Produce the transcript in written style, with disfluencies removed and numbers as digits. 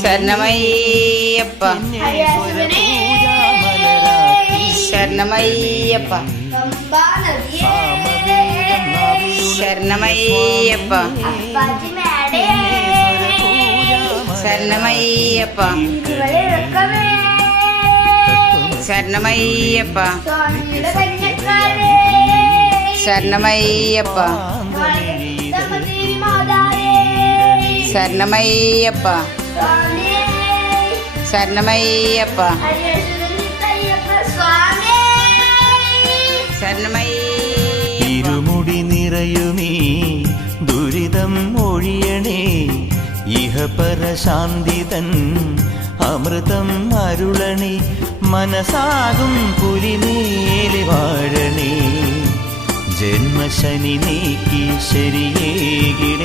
ശരണമയ്യപ്പ ശരണമയ്യപ്പ ശരണമയ്യപ്പ ശരണമയ്യപ്പ ശരണമയ്യപ്പ ശരണമയ്യപ്പ ശരണമയ്യപ്പ ശരണമയ്യപ്പ ശരണമയ്യപ്പ ഇരുമുടി നിറയുമീ ദുരിതം ഒഴിയണേ ഇഹപരശാന്തിതൻ അമൃതം അരുളണേ മനസാകും പുലിമേലി വാഴണേ ജന്മശനി നീക്കി ശരിയേകിടേണമേ